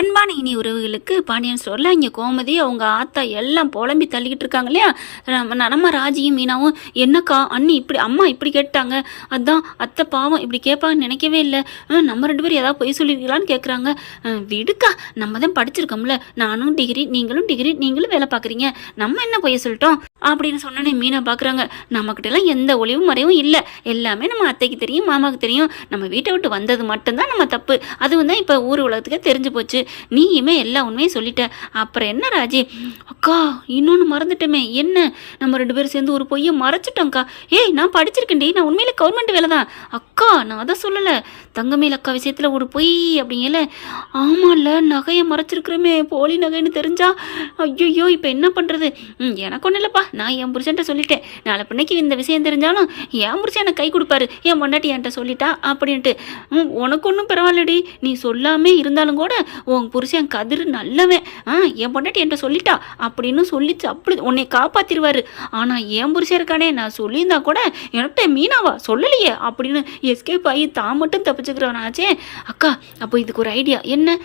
அன்பான இனி உறவுகளுக்கு பாண்டியன் ஸ்டோரில் இங்கே கோமதி அவங்க ஆத்தா எல்லாம் புலம்பி தள்ளிக்கிட்டு இருக்காங்க இல்லையா. நம்ம ராஜியும் மீனாவும் என்னக்கா அண்ணி இப்படி அம்மா இப்படி கேட்டாங்க, அதான் அத்தை பாவம் இப்படி கேட்பாங்கன்னு நினைக்கவே இல்லை, நம்ம ரெண்டு பேரும் ஏதாவது பொய் சொல்லியிருக்கலான்னு கேட்குறாங்க. விடுக்கா, நம்ம தான் படிச்சிருக்கோம்ல, நானும் டிகிரி நீங்களும் டிகிரி நீங்களும் வேலை பார்க்குறீங்க, நம்ம என்ன பொய்ய சொல்லிட்டோம் அப்படின்னு சொன்னோன்னே மீனா பார்க்குறாங்க. நம்மக்கிட்டலாம் எந்த ஒளிவும் மறைவும் இல்லை, எல்லாமே நம்ம அத்தைக்கு தெரியும் மாமாவுக்கு தெரியும், நம்ம வீட்டை விட்டு வந்தது மட்டும்தான் நம்ம தப்பு, அதுவும் தான் இப்போ ஊர் உலகத்துக்கே தெரிஞ்சு போச்சு, நீயுமே எல்லா உண்மையும் சொல்லிட்ட, அப்புறம் என்ன ராஜி. அக்கா இன்னொன்று மறந்துட்டோமே, என்ன நம்ம ரெண்டு பேரும் சேர்ந்து ஒரு பொய்யை மறைச்சிட்டோங்க்கா. ஏய் நான் படிச்சிருக்கேன்டி, நான் உண்மையில கவர்மெண்ட் வேலை தான் அக்கா, நான் அதை சொல்லலை, தங்கமேல் அக்கா விஷயத்தில் ஒரு பொய் அப்படிங்கல. ஆமாம்ல, நகையை மறைச்சிருக்கிறோமே, போலி நகைன்னு தெரிஞ்சா ஐயோ இப்போ என்ன பண்ணுறது. எனக்கு ஒன்றும் இல்லைப்பா, நான் என் புருஷன்ட்ட சொல்லிட்டேன், நாளை பின்னைக்கு இந்த விஷயம் தெரிஞ்சாலும் என் புருஷன் எனக்கு கை கொடுப்பாரு, என் பொண்டாட்டி என்கிட்ட சொல்லிட்டா அப்படின்ட்டு. உனக்கு ஒன்றும் பரவாயில்லடி, நீ சொல்லாமே இருந்தாலும் கூட உன் புருஷன் கதிர் நல்லவன், என் பொண்டாட்டி என்கிட்ட சொல்லிட்டா அப்படின்னு சொல்லிச்சு, அப்படி உன்னை காப்பாற்றிடுவார். ஆனால் என் புருஷன் இருக்கானே, நான் சொல்லியிருந்தா கூட என்கிட்ட மீனாவா சொல்லலையே அப்படின்னு எஸ்கேப் ஆகி தான் மட்டும் தப்பிச்சுக்கிறவனாச்சே. அக்கா அப்போ இதுக்கு ஒரு ஐடியா என்ன,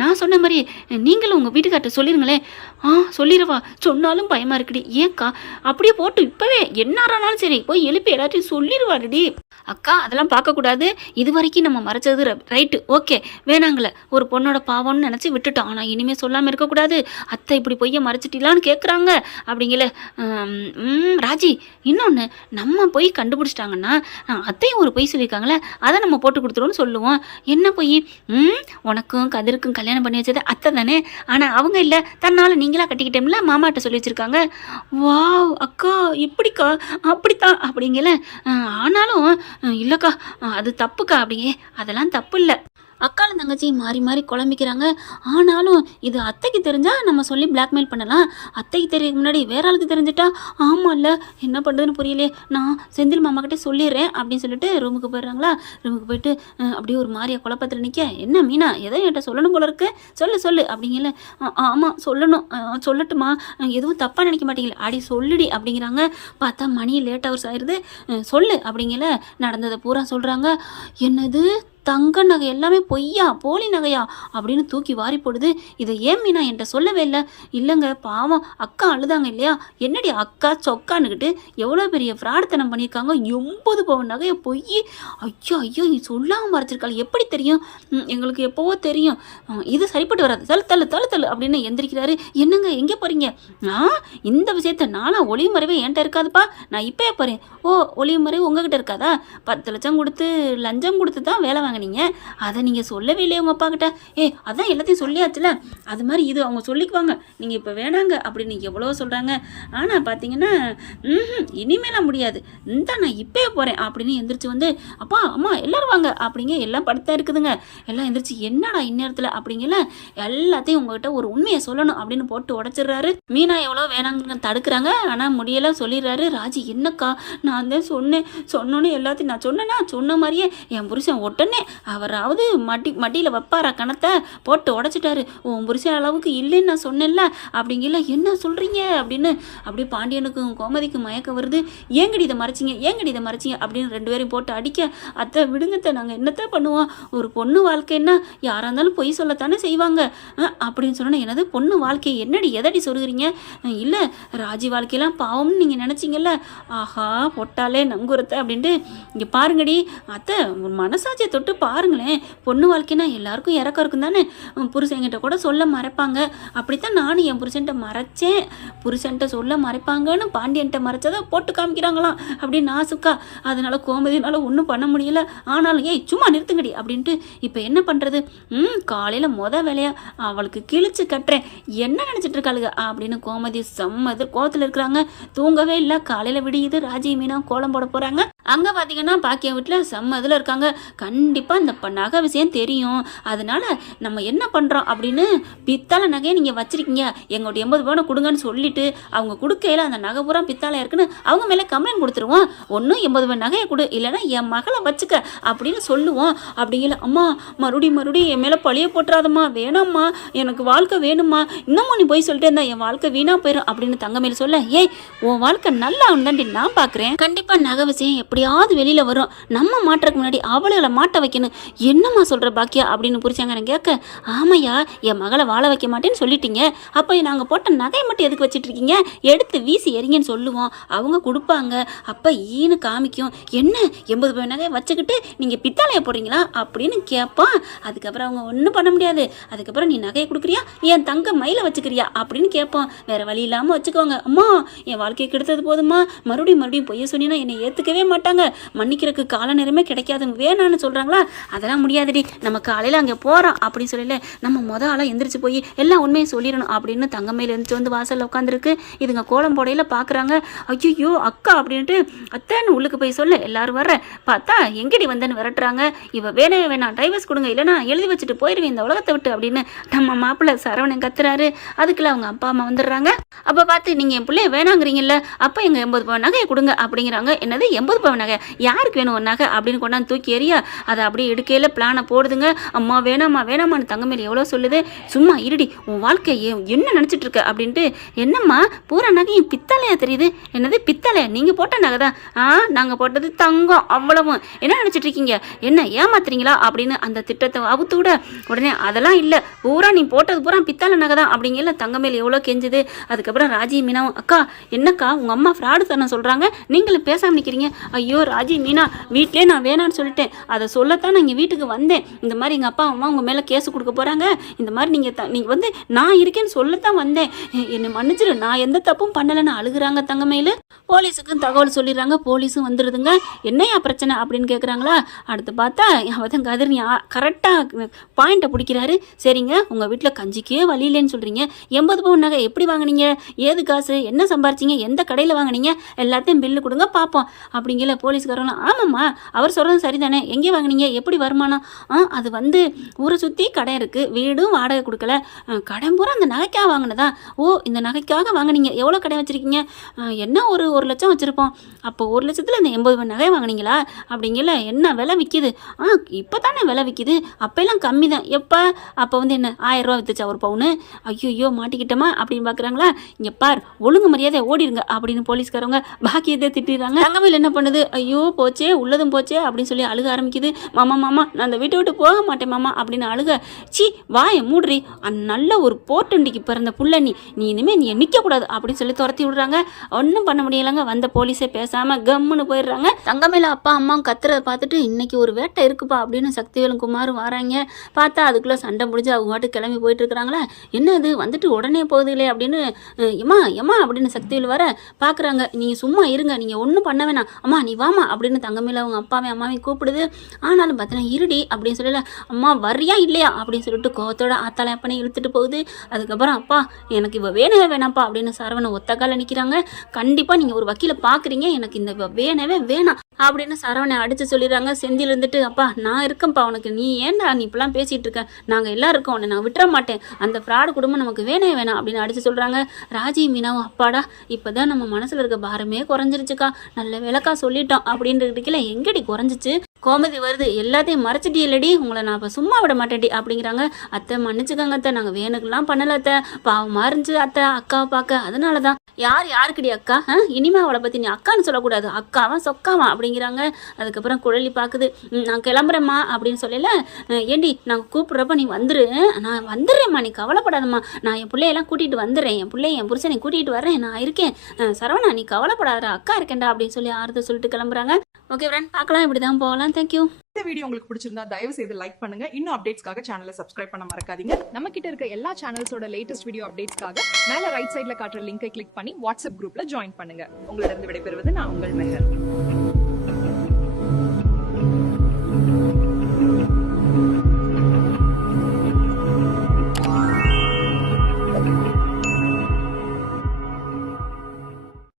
நான் சொன்ன மாதிரி நீங்களும் உங்கள் வீட்டுக்கார்ட்ட சொல்லிடுங்களேன். சொல்லிடுவா, சொன்னாலும் பயமாக இருக்குடி. ஏன்க்கா அப்படியே போட்டு இப்போவே என்னாரானாலும் சரி போய் எழுப்பி எல்லாத்தையும் சொல்லிடுவாருடி. அக்கா அதெல்லாம் பார்க்கக்கூடாது, இது வரைக்கும் நம்ம மறைச்சது ரைட்டு ஓகே, வேணாங்களே ஒரு பொண்ணோட பாவம்னு நினச்சி விட்டுட்டோம், ஆனால் இனிமேல் சொல்லாமல் இருக்கக்கூடாது, அத்தை இப்படி பொய்ய மறைச்சிட்டிலான்னு கேட்குறாங்க அப்படிங்கல. ராஜி இன்னொன்று, நம்ம பொய் கண்டுபிடிச்சிட்டாங்கன்னா அத்தையும் ஒரு பொய் சொல்லியிருக்காங்களே, அதை நம்ம போட்டு கொடுத்துருவோன்னு சொல்லுவோம். என்ன பொய், உனக்கும் கதிருக்கும் கல்யாணம் பண்ணி வச்சது அத்தை தானே, ஆனால் அவங்க இல்லை, தன்னால் நீங்களாக கட்டிக்கிட்டோம்ல மாமாட்ட சொல்லி வச்சுருக்காங்க. வாவ் அக்கா இப்படிக்கா அப்படித்தான் அப்படிங்கல. ஆனாலும் இல்லைக்கா அது தப்புக்கா அப்படிங்க, அதெல்லாம் தப்பு இல்லை. அக்காலும் தங்கச்சி மாறி மாறி குழம்பிக்கிறாங்க. ஆனாலும் இது அத்தைக்கு தெரிஞ்சால் நம்ம சொல்லி பிளாக்மெயில் பண்ணலாம், அத்தைக்கு தெரியறதுக்கு முன்னாடி வேற ஆளுக்கு தெரிஞ்சிட்டா ஆமாம் இல்லை என்ன பண்ணுறதுன்னு புரியலையே, நான் செந்தில் மாமாக்கிட்டே சொல்லிடுறேன் அப்படின்னு சொல்லிட்டு ரூமுக்கு போயிடுறாங்களா. ரூமுக்கு போயிட்டு அப்படியே ஒரு மாதிரியா குழப்பத்தில் நிற்க, என்ன மீனா எதோ என்கிட்ட சொல்லணும் போல இருக்கு, சொல்லு அப்படிங்கல. ஆமாம் சொல்லணும், சொல்லட்டுமா, எதுவும் தப்பாக நினைக்க மாட்டீங்களா, அடி சொல்லுடி அப்படிங்கிறாங்க. பார்த்தா மணி லேட் ஹவர்ஸ் ஆயிடுது, சொல்லு அப்படிங்கல. நடந்ததை பூரா சொல்கிறாங்க. என்னது தங்க நகை எல்லாமே பொய்யா போலி நகையா அப்படின்னு தூக்கி வாரி போடுது. இதை ஏன் மீனா என்கிட்ட சொல்லவே இல்லை. இல்லைங்க பாவம் அக்கா அழுதாங்க இல்லையா, என்னடி அக்கா சொக்கான்னுக்கிட்டு எவ்வளோ பெரிய ஃப்ராடுத்தனம் பண்ணியிருக்காங்க, 80 பவுன் நகையை பொய், ஐயோ சொல்லாமல் மறைச்சிருக்காள், எப்படி தெரியும், எங்களுக்கு எப்போவோ தெரியும், இது சரிப்பட்டு வராது, தள்ளு அப்படின்னு எந்திரிக்கிறாரு. என்னங்க எங்கே போகிறீங்க, இந்த விஷயத்த நானா ஒளிவு மறைவே என்கிட்ட இருக்காதுப்பா, நான் இப்போயே போகிறேன். ஒளிவு மறைவு உங்ககிட்ட இருக்காதா, 10 லட்சம் கொடுத்து லஞ்சம் கொடுத்து தான் வேலை வாங்க நீங்கள், அதை நீங்கள் சொல்லவே இல்லையே உங்கள் அப்பா கிட்ட, அதான் எல்லாத்தையும் சொல்லியாச்சுல, அது மாதிரி இது அவங்க சொல்லிக்குவாங்க, நீங்கள் இப்போ வேணாங்க அப்படின்னு எவ்வளோ சொல்கிறாங்க. ஆனால் பார்த்தீங்கன்னா இனிமேலாம் முடியாது, நான் இப்போயே போகிறேன் அப்படின்னு எந்திரிச்சு வந்து, அப்பா அம்மா எல்லோரும் வாங்க அப்படிங்க, எல்லாம் படுத்தா இருக்குதுங்க, எல்லாம் எந்திரிச்சு என்னடா இந்நேரத்தில் அப்படிங்கல, எல்லாத்தையும் உங்ககிட்ட ஒரு உண்மையை சொல்லணும் அப்படின்னு போட்டு உடச்சிடுறாரு. மீனா எவ்வளோ வேணாங்க தடுக்கிறாங்க, ஆனால் முடியலை சொல்லிடுறாரு. ராஜி என்னக்கா நான் தான் சொன்னோன்னு எல்லாத்தையும் நான் சொன்னேன்னா சொன்ன மாதிரியே என் புருஷன் உடனே அவராவது மடியில் வைப்பாரா கணத்தை போட்டு உடச்சிட்டாரு, உன் புருஷன் அளவுக்கு இல்லைன்னு நான் சொன்னேன்ல அப்படிங்கல. என்ன சொல்கிறீங்க அப்படின்னு அப்படியே பாண்டியனுக்கும் கோமதிக்கும் மயக்கம் வருது. ஏங்கடி இதை மறைச்சிங்க அப்படின்னு 2 பேரையும் போட்டு அடிக்க, அத்தை விடுங்கத்தை, நாங்கள் என்னத்தை பண்ணுவோம், ஒரு பொண்ணு வாழ்க்கைன்னா யாராக இருந்தாலும் பொய் சொல்லத்தானே செய்வாங்க அப்படின்னு சொன்னேன். என்னது பொண்ணு வாழ்க்கை, என்னடி எதடி சொல்கிறீங்க, இல்லை ராஜி வாழ்க்கையெல்லாம் பாவம்னு நீங்கள் நினச்சிங்கல்ல, ஆஹா பொட்டாலே நங்குறத்தை அப்படின்ட்டு, இங்கே பாருங்கடி அத்தை மனசாட்சியை தொட்டு பாருங்களேன், பொண்ணு வாழ்க்கைனா எல்லாருக்கும் இறக்கம் இருக்கும் தானே, புருஷன்கிட்ட கூட சொல்ல மறைப்பாங்க, அப்படித்தான் நானும் என் புருஷன்ட்ட மறைச்சேன், புருஷன்ட்ட சொல்ல மறைப்பாங்கன்னு பாண்டியன்ட்ட மறைச்சதை போட்டு காமிக்கிறாங்களாம் அப்படின்னு நாசுக்கா. அதனால கோமதினால ஒன்றும் பண்ண முடியல. ஆனாலும் சும்மா நிறுத்துங்கடி அப்படின்ட்டு இப்போ என்ன பண்ணுறது, காலையில் வேலையா அவளுக்கு கிழிச்சு கட்டுறேன், என்ன நினச்சிட்டு இருக்காளுங்க அப்படின்னு கோமதி செம்மது கோவத்தில் இருக்கிறாங்க. தூங்கவே இல்லை, காலையில் விடியுது, ராஜி மீனா கோலம் போட போகிறாங்க. அங்கே பார்த்தீங்கன்னா பாக்கிய வீட்டில் செம்மதில் இருக்காங்க. கண்டிப்பாக இந்த நகை விஷயம் தெரியும், அதனால நம்ம என்ன பண்ணுறோம் அப்படின்னு, பித்தாளை நகையை நீங்கள் வச்சிருக்கீங்க, எங்களோட 80 பவுனை கொடுங்கன்னு சொல்லிட்டு அவங்க கொடுக்கையில் அந்த நகை பூரா பித்தாளை இருக்குன்னு அவங்க மேலே கம்ப்ளைண்ட் கொடுத்துருவோம், ஒன்றும் 80 பவுன் நகையை கொடு, இல்லைன்னா என் மகளை வச்சுக்க அப்படின்னு சொல்லுவோம். அப்படிங்கல. அம்மா மறுபடியும் என் மேலே பழிய போட்டுறாதம்மா, வேணாம்மா எனக்கு வாழ்க்கை வேணும்மா, இன்னமும் நீ போய் சொல்லிட்டே இருந்தா என் வாழ்க்கை வீணாக போயிடும் அப்படின்னு தங்கமேல் சொல்ல, உன் வாழ்க்கை நல்லா தாண்டி நான் பார்க்குறேன், கண்டிப்பாக நகை விஷயம் எப்படி எப்படியாவது வெளியில வரும், நம்ம மாட்டுறதுக்கு முன்னாடி அவளுகளை மாட்ட வைக்கணும். என்னம்மா சொல்ற பாக்கியா அப்படின்னு புரிச்சாங்க கேட்க, ஆமையா என் மகளை வாழ வைக்க மாட்டேன்னு சொல்லிட்டீங்க, அப்போ நாங்கள் போட்ட நகையை மட்டும் எதுக்கு வச்சுட்டு இருக்கீங்க, எடுத்து வீசி எறிங்கன்னு சொல்லுவோம், அவங்க கொடுப்பாங்க, அப்போ ஈன்னு காமிக்கும், என்ன 80 பவுன் நகையை வச்சுக்கிட்டு நீங்கள் பித்தாளையை போடுறீங்களா அப்படின்னு கேட்பான். அதுக்கப்புறம் அவங்க ஒன்றும் பண்ண முடியாது. அதுக்கப்புறம் நீ நகையை கொடுக்குறியா, என் தங்க மயில வச்சுக்கிறியா அப்படின்னு கேட்போம். வேற வழி இல்லாமல் வச்சுக்கோங்க, அம்மா என் வாழ்க்கையை கெடுத்தது போதுமா, மறுபடியும் பொய்ய சொன்னீங்கன்னா என்னை ஏற்றுக்கவே மாட்டாங்க, மன்னிக்கிறதுக்கு கால நேரமே கிடைக்காது, வேணான்னு சொல்கிறாங்களா, அதெல்லாம் முடியாதுடி, நம்ம காலையில் அங்கே போகிறோம் அப்படின்னு சொல்லல, நம்ம ஆளாக எந்திரிச்சு போய் எல்லா உண்மையும் சொல்லிடணும் அப்படின்னு தங்கமையில் எழுந்துச்சு வந்து வாசலில் உட்காந்துருக்கு. இதுங்க கோலம் போடையில் பார்க்குறாங்க, ஐயோ அக்கா அப்படின்ட்டு அத்தைன்னு உள்ளுக்கு போய் சொல்ல எல்லாரும் வர்ற பார்த்தா எங்கடி வந்தேன்னு விரட்டுறாங்க. இவ வேணாம் டைவர்ஸ் கொடுங்க, இல்லைனா எழுதி வச்சுட்டு போயிடுவேன் இந்த உலகத்தை விட்டு அப்படின்னு நம்ம மாப்பிள்ளை சரவணன் கத்துறாரு. அதுக்குள்ள அவங்க அப்பா அம்மா வந்துடுறாங்க. அப்போ பார்த்து நீங்கள் என் பிள்ளைய வேணாங்கிறீங்கல்ல, அப்போ எங்கள் 80 பவுன் நகையை கொடுங்க அப்படிங்கிறாங்க. என்னது 80 பவுன் நகை, யாருக்கு வேணும் ஒரு நகை அப்படின்னு கொண்டாந்து தூக்கி எறியா, அதை அப்படியே எடுக்கையில் பிளானை போடுதுங்க. அம்மா வேணாமான்னு தங்கமேல் எவ்வளோ சொல்லுது, சும்மா இருடி உன் வாழ்க்கையை என்ன நினச்சிட்டு இருக்க அப்படின்ட்டு, என்னம்மா பூரா நகையும் பித்தளையா தெரியுது, என்னது பித்தளையா, நீங்கள் போட்ட நகை தான், நாங்கள் போட்டது தங்கம், அவ்வளவும் என்ன நினச்சிட்டு இருக்கீங்க, என்ன ஏமாத்துறீங்களா அப்படின்னு அந்த திட்டத்தை அவுத்து விட, உடனே அதெல்லாம் இல்லை பூரா நீ போட்டது பூரா பித்தளை நகை தான் அப்படிங்கல தங்கமேல் எவ்வளோ கெஞ்சுது. அதுக்கப்புறம் ராஜி மீனாவும், அக்கா என்னக்கா உங்கள் அம்மா ஃப்ராடு தானே சொல்கிறாங்க, நீங்களும் பேசாமல் நிற்கிறீங்க, ஐயோ ராஜி மீனா வீட்டிலே நான் வேணான்னு சொல்லிட்டேன், அதை சொல்லத்தான் நான் இங்கே வீட்டுக்கு வந்தேன், இந்த மாதிரி எங்கள் அப்பா அம்மா உங்கள் மேலே கேஸ் கொடுக்க போகிறாங்க, இந்த மாதிரி நீங்கள் வந்து நான் இருக்கேன்னு சொல்லத்தான் வந்தேன், என்னை மன்னிச்சிரு, நான் எந்த தப்பும் பண்ணலைன்னு அழுகுறாங்க தங்கமேலு. போலீஸுக்கும் தகவல் சொல்லிடுறாங்க, போலீஸும் வந்துடுதுங்க. என்னையா பிரச்சனை அப்படின்னு கேட்குறாங்களா. அடுத்து பார்த்தா அவன் கதிர் கரெக்டாக பாயிண்ட்டை பிடிக்கிறாரு. சரிங்க உங்கள் வீட்டில் கஞ்சிக்கே வழி இல்லைன்னு சொல்கிறீங்க, 80 பவுன் நகை எப்படி வாங்கினீங்க, ஏது காசு, என்ன சம்பாரிச்சிங்க, எந்த கடையில் வாங்கினீங்க, எல்லாத்தையும் பில்லு கொடுங்க பார்ப்போம் அப்படிங்கிற போலீஸ்காரங்களாம். ஆமாம்மா அவர் சொல்கிறது சரிதானே, எங்கே வாங்கினீங்க, எப்படி வருமானம், அது வந்து ஊரை சுற்றி கடை இருக்குது, வீடும் வாடகை கொடுக்கல, கடை பூரா அந்த நகைக்காக வாங்கினதா, ஓ இந்த நகைக்காக வாங்கினீங்க, எவ்வளோ கடை வச்சுருக்கீங்க, என்ன ஒரு 1 லட்சம் வச்சுருப்போம், அப்போ 1 லட்சத்தில் இந்த 80 பவுன் நகை வாங்கினீங்களா அப்படிங்கல, என்ன விலை விற்கிது, இப்போ தானே விலை விற்கிது, அப்போல்லாம் கம்மி தான், எப்போ அப்போ வந்து என்ன 1000 ரூபா வித்துச்சா ஒரு பவுனு, ஐயோ மாட்டிக்கிட்டோமா அப்படின்னு பார்க்குறாங்களா. இங்கே பார் ஒழுங்கு மரியாதை ஓடிடுங்க அப்படின்னு போலீஸ்காரவங்க பாக்கியத்தை திட்டிடுறாங்க. தங்கமேல் என்ன பண்ணுது, ஐயோ போச்சே உள்ளதும் போச்சே அப்படின்னு சொல்லி அழுக ஆரம்பிக்குது. மாமா நான் அந்த வீட்டை விட்டு போக மாட்டேன் மாமா அப்படின்னு அழுக, சி வாயை மூடுறி, நல்ல ஒரு போர்ட்டண்டிக்கு பிறந்த புள்ள நீ இனிமேல் நீ நிற்கக்கூடாது அப்படின்னு சொல்லி துரத்தி விடுறாங்க. ஒன்றும் பண்ண முடியலைங்க, வந்த போலீஸே பேசாமல் கம்முன்னு போயிடுறாங்க. தங்கமேல அப்பா அம்மா கத்துறதை பார்த்துட்டு இன்னைக்கு ஒரு வேட்டை இருக்குப்பா அப்படின்னு சக்திவேலும் குமாரும் வராங்க. பார்த்தா அதுக்குள்ளே சண்டை முடிஞ்சு அவங்க பாட்டு கிளம்பி போயிட்டு இருக்கிறாங்களா. என்ன அது வந்துட்டு உடனே போகுதுங்களே அப்படின்னு எம்மா அப்படின்னு சக்திவேல் வர பார்க்குறாங்க. நீங்கள் சும்மா இருங்க, நீங்கள் ஒன்றும் பண்ண வேணாம், அம்மா நீ வாமா அப்படின்னு தங்கமேல அவங்க அப்பாவையும் அம்மாவையும் கூப்பிடுது. ஆனாலும் பார்த்தீங்கன்னா இருடி அப்படின்னு சொல்லல, அம்மா வர்றியா இல்லையா அப்படின்னு சொல்லிட்டு கோவத்தோட ஆத்தாளை அப்பனை இழுத்துட்டு போகுது. அதுக்கப்புறம் அப்பா எனக்கு இவ வேணவே வேணாம்ப்பா அப்படின்னு சரவணை ஒத்த கால நிற்கிறாங்க. கண்டிப்பாக நீங்கள் ஒரு வக்கீலை பார்க்குறீங்க, எனக்கு இந்த வேணவே வேணாம் அப்படின்னு சரவணை அடித்து சொல்லிடுறாங்க. செந்தில் இருந்துட்டு, அப்பா நான் இருக்கேன்ப்பா உனக்கு, நீ ஏன்டா நீ இப்பெல்லாம் பேசிகிட்டு இருக்க, நாங்கள் எல்லாம் இருக்கோம், உன்னை நான் விட்டுற மாட்டேன், அந்த ஃப்ராடு குடும்பம் நமக்கு வேணவே வேணாம் அப்படின்னு அடித்து சொல்கிறாங்க. ராஜி மீனாவும், அப்பாடா இப்போ தான் நம்ம மனசில் இருக்க பாரமே குறைஞ்சிருச்சுக்கா, நல்ல விளக்கா சொல்லிட்டோம் அப்படின்றதுக்குள்ள எங்கடி குறைஞ்சிச்சு, கோமதி வருது, எல்லாத்தையும் மறைச்சிட்டி இல்லடி, உங்களை நான் இப்போ சும்மா விட மாட்டேடி அப்படிங்கிறாங்க. அத்தை மன்னிச்சுக்கோங்க அத்தை, நாங்கள் வேணுக்கெல்லாம் பண்ணல அத்தை, பாவமாக இருந்துச்சு அத்தை அக்காவை பார்க்க, அதனால தான். யாருக்குடி அக்கா, இனிமே அவளை பற்றி நீ அக்கான்னு சொல்லக்கூடாது, அக்காவா சொக்காவா அப்படிங்கிறாங்க. அதுக்கப்புறம் குழலி பார்க்குது, நான் கிளம்புறேம்மா அப்படின்னு சொல்லல, ஏண்டி நாங்கள் கூப்பிட்றப்ப நீ வந்துரு, நான் வந்துடுறேம்மா நீ கவலைப்படாதம்மா, நான் என் பிள்ளையெல்லாம் கூட்டிகிட்டு வந்துடுறேன், என் புருஷனை கூட்டிகிட்டு வரேன், நான் இருக்கேன் சரவணா நீ கவலைப்படாதா, அக்கா இருக்கேன்டா அப்படின்னு சொல்லி ஆறுதல் சொல்லிட்டு கிளம்புறாங்க. ஓகே ஃப்ரெண்ட் பார்க்கலாம், இப்படி தான் போகலாம். தேங்க்யூ. இந்த வீடியோ உங்களுக்கு பிடிச்சிருந்தா தயவு செய்து லைக் பண்ணுங்க. இன்னும் அப்டேட்ஸ்க்காக சேனலை சப்ஸ்கிரைப் பண்ண மறக்காதீங்க. நம்ம கிட்ட இருக்க எல்லா சேனல்ஸோட லேட்டஸ்ட் வீடியோ அப்டேட்ஸ்க்காக மேல ரைட் சைடுல காட்டுற லிங்கை கிளிக் பண்ணி வாட்ஸ்அப் குரூப்ல ஜாயின் பண்ணுங்க. உங்களிடம் விடைபெறுவது நான் உங்கள் மெஹர்.